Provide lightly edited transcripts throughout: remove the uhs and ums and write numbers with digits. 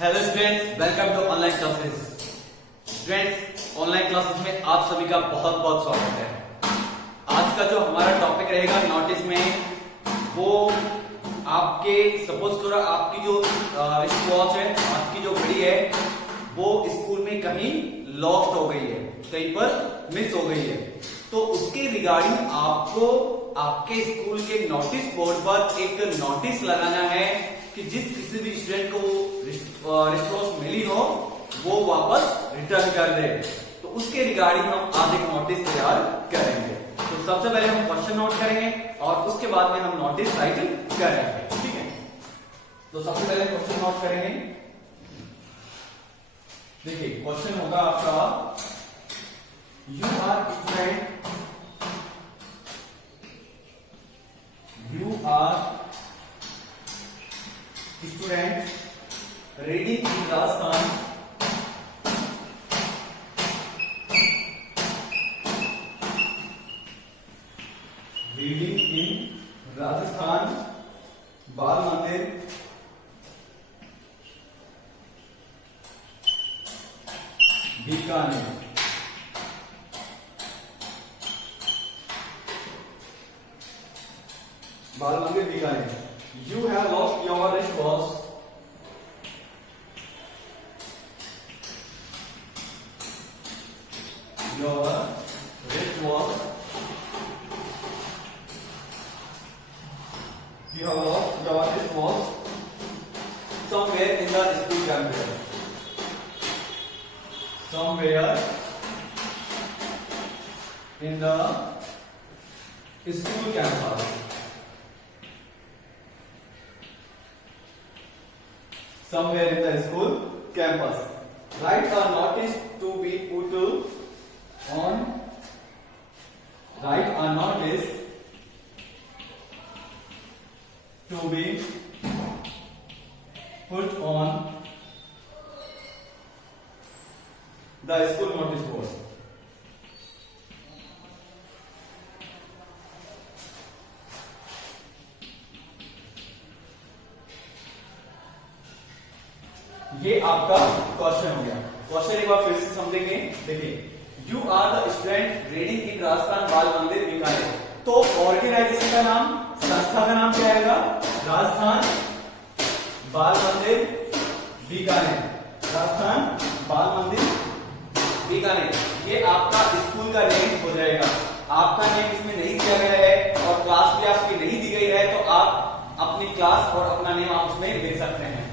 Hello students, welcome to online classes. Students, online classes में आप सभी का बहुत बहुत स्वागत है। आज का जो हमारा टॉपिक रहेगा नोटिस में, वो आपके सपोज करो आपकी जो रिस्ट वॉच है, आपकी जो घड़ी है, वो स्कूल में कहीं लॉस्ट हो गई है, कहीं पर मिस हो गई है। तो उसके रिगार्डिंग आपको आपके स्कूल के नोटिस बोर्ड पर एक नोटिस लगाना है कि जिस किसी भी स्टूडेंट को रिस्ट वॉच मिली हो वो वापस रिटर्न कर दे। तो उसके रिगार्डिंग हम आज एक नोटिस तैयार करेंगे। तो सबसे पहले हम क्वेश्चन नोट करेंगे और उसके बाद में हम नोटिस राइट करेंगे, ठीक है। तो सबसे पहले क्वेश्चन नोट करेंगे। देखिए क्वेश्चन होगा आपका, you are student reading in Rajasthan Bal Mandir Bikaner. बाल Mandir Bikaner. You have lost your wristwatch. Your wristwatch. You have lost your wristwatch somewhere in the school campus. Somewhere in the school campus. Somewhere in the school campus. Write a notice to be put on. Write a notice to be put on the school notice board. ये आपका question हो गया। Question एक बार फिर से समझेंगे। देखिए, you are the student reading in Rajasthan Bal Mandir Bikaner. तो ऑर्गेनाइजेशन का नाम, संस्था का नाम क्या आएगा? राजस्थान बाल मंदिर बीकानेर। राजस्थान बाल मंदिर बीकानेर। ये आपका स्कूल का नेम हो जाएगा। आपका नेम इसमें नहीं दिया गया है और क्लास भी आपकी नहीं दी गई है, तो आप अपनी क्लास और अपना नेम आप उसमें लिख सकते हैं।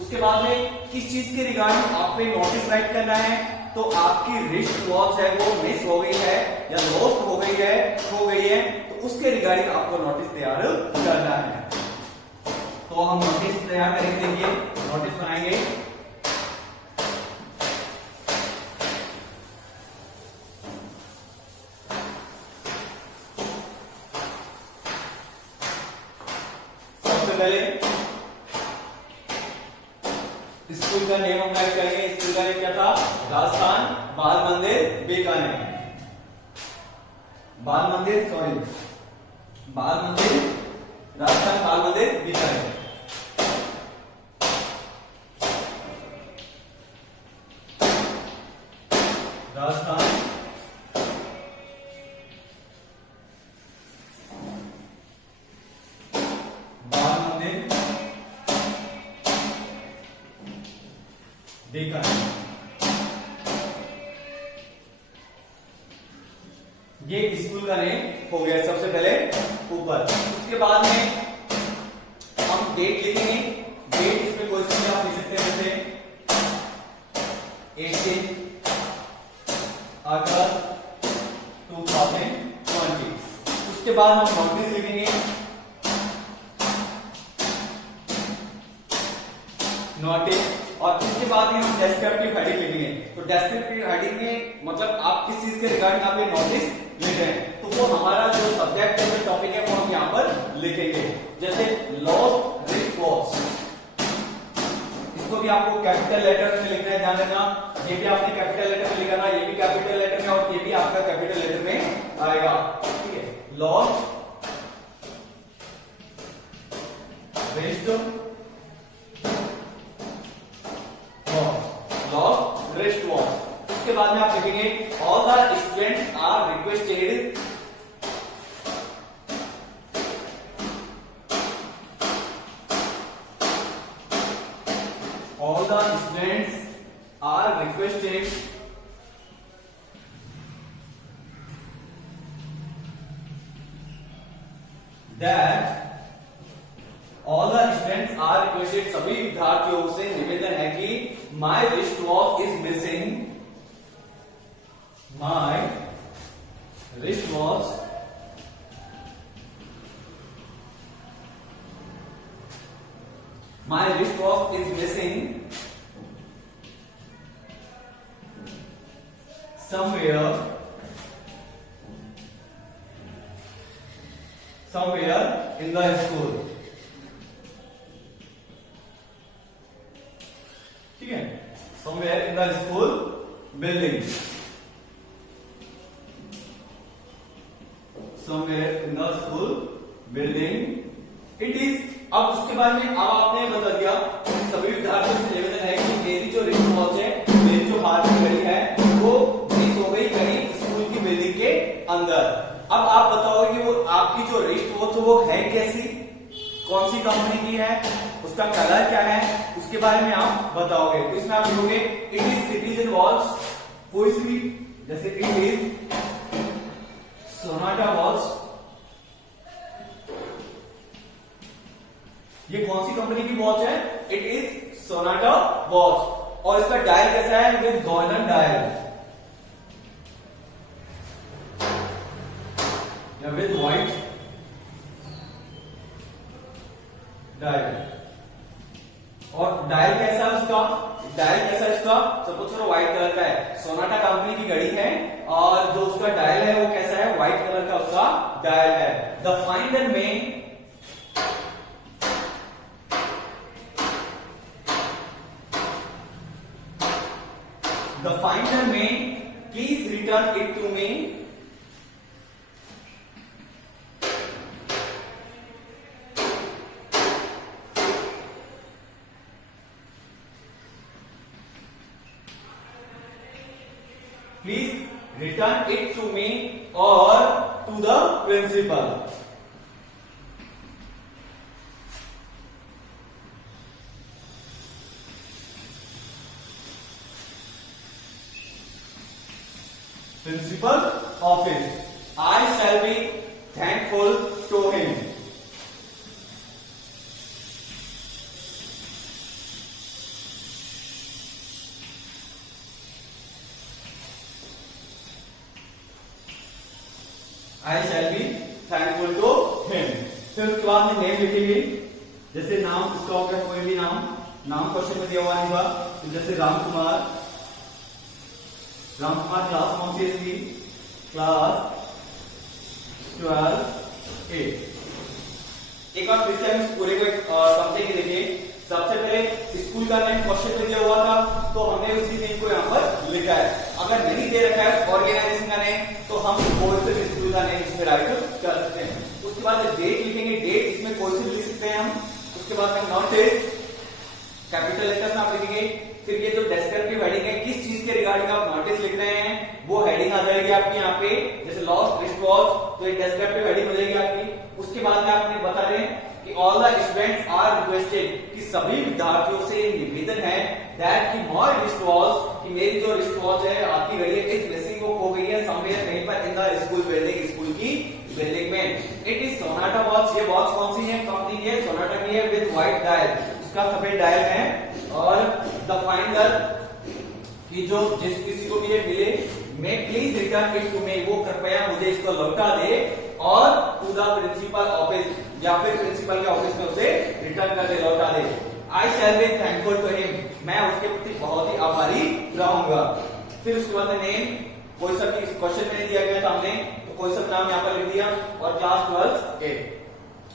उसके बाद में किस चीज के रिगार्डिंग आपको नोटिस राइट करना है? तो आपकी रिस्ट वॉच है वो मिस हो गई है या लॉस्ट हो गई है, खो गई है, तो उसके रिगार्डिंग आपको नोटिस तैयार करना है। तो हम नोटिस तैयार करेंगे। देखिए नोटिस बनाएंगे। सबसे पहले स्कूल का नेम हम राइट करेंगे। स्कूल का नेम क्या था? राजस्थान बाल मंदिर बीकानेर। बाल मंदिर राजस्थान बाल मंदिर बीकानेर। राजस्थान बाल मंदिर बीकानेर। ये स्कूल का नेम हो गया सबसे पहले ऊपर। उसके बाद में हम डेट लिखेंगे। डेट इसमें कोई सी आप लिख सकते हैं, जैसे 18 अगस्त 2020। उसके बाद हम नोटिस लिखेंगे। नोटिस, और उसके बाद में हम डेस्क्रिप्टिव हेडिंग लिखेंगे। तो डेस्क्रिप्टिव हेडिंग में मतलब आप किस चीज के रिगार्डिंग आप ये नोटिस लिख रहे हैं, तो वो हमारा जो सब्जेक्ट है, जो टॉपिक है, वो हम यहाँ पर लिखेंगे। जैसे लॉस्ट रिस्ट वॉच, इसको भी आपको कैपिटल लेटर में लिखना है, ध्यान रखना। ये भी आपने कैपिटल लेटर में लिखा ना, ये भी कैपिटल लेटर में, और ये भी आपका कैपिटल लेटर में आएगा, ठीक है। Lost wrist all the students are requested सभी विद्यार्थियों से निवेदन है कि my wrist watch is missing, my wrist watch is missing somewhere in the school. ठीक है, somewhere in the school building, somewhere in the school building it is. अब उसके बारे में अब आपने बता दिया कि सभी विद्यार्थियों से निवेदन है कि मेरी जो रिस्ट वॉच है, मेरी जो हाथ की घड़ी है वो मिस हो गई कहीं स्कूल की बिल्डिंग के अंदर। अब आप बताओगे कि वो आपकी जो रिस्ट वॉच वो है कैसी, कौन सी कंपनी की है, उसका कलर क्या है, उसके बारे में आप बताओगे। तो इसमें आप लिखोगे इट इज सिटीजन वॉच, कोई सी भी, जैसे इट इज सोनाटा वॉच। ये कौन सी कंपनी की वॉच है? It is Sonata watch. और इसका डायल कैसा है? विद गोल्डन डायल या विद व्हाइट डायल। और डायल कैसा है उसका? डायल कैसा है उसका? सपोज करो व्हाइट कलर का है, सोनाटा कंपनी की घड़ी है और जो उसका डायल है वो कैसा है? व्हाइट कलर का उसका डायल है। द फाइंडर में please return it to me. Please return it to me or to the principal. Principal office. I shall be thankful to him. I shall be thankful to him. फिर उसके बाद में name लिखेंगे, जैसे नाम इसका हो गया, कोई भी नाम क्वेश्चन में दिया हुआ होगा, तो जैसे राम कुमार क्लास कौन सी इसकी? Class 12A। एक बार फिर से हम इस पूरे को समझेंगे। देखिए, सबसे पहले स्कूल का नेम क्वेश्चन में दिया हुआ था तो हमने उसी नेम को यहाँ पर लिखा है। अगर नहीं दे रखा है ऑर्गेनाइजेशन का नेम तो हम कोई से भी स्कूल का नेम इसमें राइट कर सकते हैं। उसके बाद डेट लिखेंगे, डेट इसमें कोई से भी लिख सकते हैं हम। उसके बाद में नोटिस कैपिटल लेटर्स में आप लिखेंगे। फिर ये जो डेस्क्रिप्टिव हेडिंग है, किस चीज के रिगार्डिंग आप नोटिस लिख रहे हैं वो हेडिंग आ जाएगी आपकी यहाँ पे, जैसे लॉस्ट रिस्ट वॉच, तो एक डेस्क्रिप्टिव हेडिंग हो जाएगी आपकी। उसके बाद में आपने बता रहे हैं कि all the students are requested, कि सभी विद्यार्थियों से निवेदन है दैट की माय रिस्ट वॉच, कि मेरी जो रिस्ट वॉच है आपकी घड़ी है इज मिसिंग, वो खो गई है समवेयर कहीं पर in the school building, school की बिल्डिंग में। इट इज सोनाटा वॉच, ये वॉच कौन सी है? कंपनी की है, सोनाटा की है, विद व्हाइट डायल, उसका सफेद डायल है। और द फाइंडर, कि जो जिस किसी को भी ये मिले, may please return it to me, वो कृपया मुझे इसको लौटा दे, और टू द प्रिंसिपल ऑफिस, या फिर प्रिंसिपल के ऑफिस में उसे रिटर्न कर दे, लौटा दे। I shall be thankful to him, मैं उसके प्रति बहुत ही आभारी रहूंगा। फिर उसके बाद नेम, कोई सा भी क्वेश्चन में दिया गया था हमने, तो कोई सा नाम यहाँ पर लिख दिया, और क्लास 12A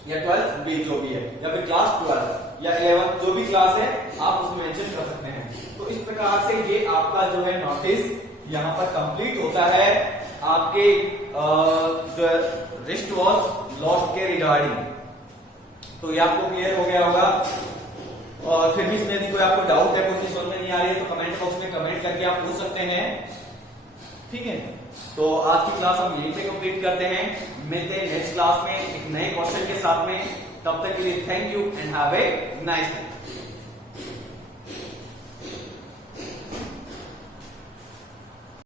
या 12B जो भी है, या फिर क्लास 12 या 11 जो भी क्लास है आप उसमें मेंशन कर सकते हैं। तो इस प्रकार से ये आपका जो है नोटिस यहाँ पर कंप्लीट होता है आपके जो रिस्ट वॉच लॉस के रिगार्डिंग। तो ये आपको क्लियर हो गया होगा। और फिर भी इसमें यदि कोई आपको डाउट है, कोई चीज समझ में नहीं आ रही है, तो कमेंट बॉक्स में कमेंट करके आप पूछ सकते हैं। ठीक है, तो आज की क्लास हम यहीं पे कंप्लीट करते हैं। मिलते हैं नेक्स्ट क्लास में एक नए क्वेश्चन के साथ में। तब तक के लिए thank you and have a nice day.